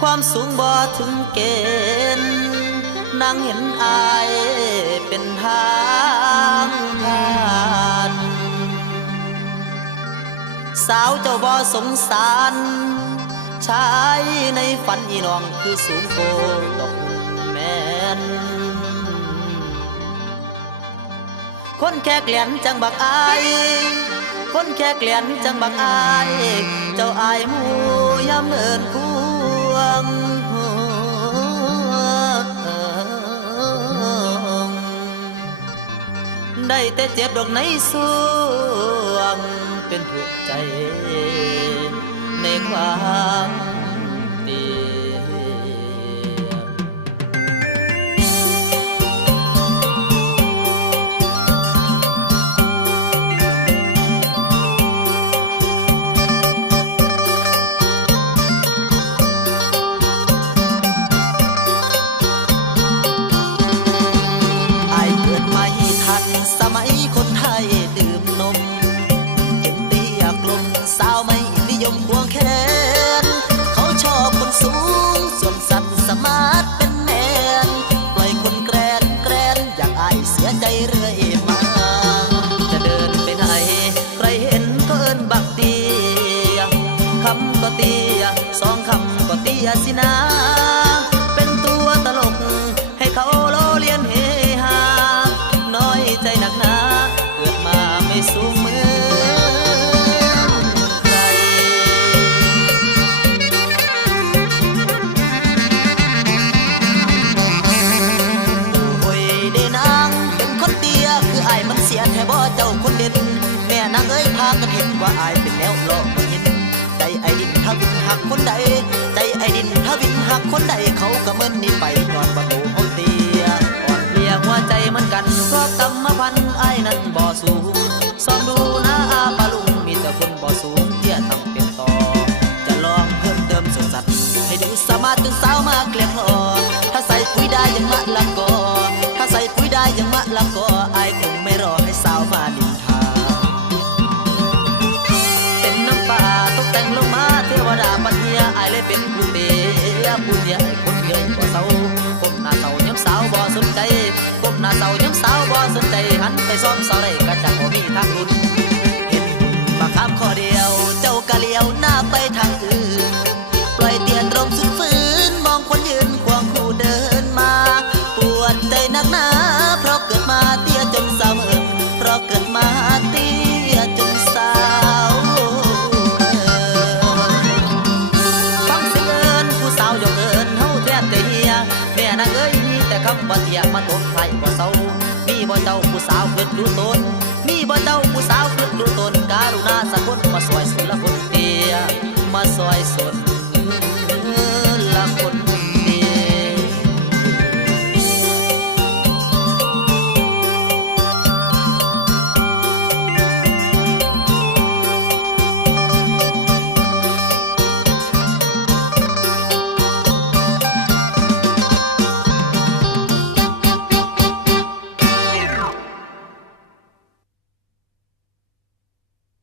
ความสูงบ่ถึงเกณฑ์นางเห็นอายเป็นทางผ่านสาวเจ้าบ่สงสารชายในฝันอีน้องคือสูงโกดอกแมนคนแค่เกลียนจังบักอายคนแค่เกลียนจังบักอาย เจ้าอายหมูยามเอินพ วงได้แต่เจ็บดอกในสวงเป็นถูกใจในความ เตียสองคำก็เตียสินะ เป็นตัวตลก ให้เขาโลเลียนเฮฮา น้อยใจหนักหนาเกิดมาไม่สูงเหมือนใครโอ้ยเดนางเป็นคนเตี้ยคืออายมันเสียแท้บ่เจ้าคนเด่นแม่นางเอ้ยพากันเห็นว่าอายเป็นแนวหลอก ถ้าวินหักคนใด ใจไอ้ดินถ้าวินหักคนใดเขาก็เมือนนี่ไปย้อนประตูเขาเตี้ยอ่อนเพลียหัวใจเหมือนกันเพราะกรรมพันธ์ไอ้นั้นบ่สูงสองดูน้าอาปาลุงมีแต่คนบ่สูงเตี้ยทำเป็นต่อ จะลองเพิ่มเติมสุดสัตว์ให้ดูสามารถถึงสาวมาเกลียดพอถ้าใส่ปุ๋ยได้ยังมะละกอถ้าใส่ปุ๋ยได้ยังมะละกอไอายคงไม่รอให้สาวมานินทาเป็นน้ำป่าตกแต่งลงมา เป็นผู้เดียผู้เดียคนเดียวบ่เศร้าก้มหน้าเศร้าย้ำสาวบ่สนใจก้มหน้าเศร้าย้ำสาวบ่สนใจหันไปซ้อมสาวไรก็จะบ่มีทางลุ้น นางเอ้ยมีแต่คำว่าเตียมาทบไทยบ่เศร้ามีบ่เจ้าผู้สาวเกิดดูตนมีบ่เจ้าผู้สาวเกิดดูตนการุณาสักคนมาซอยสุนละคนเตียมาซอยสุน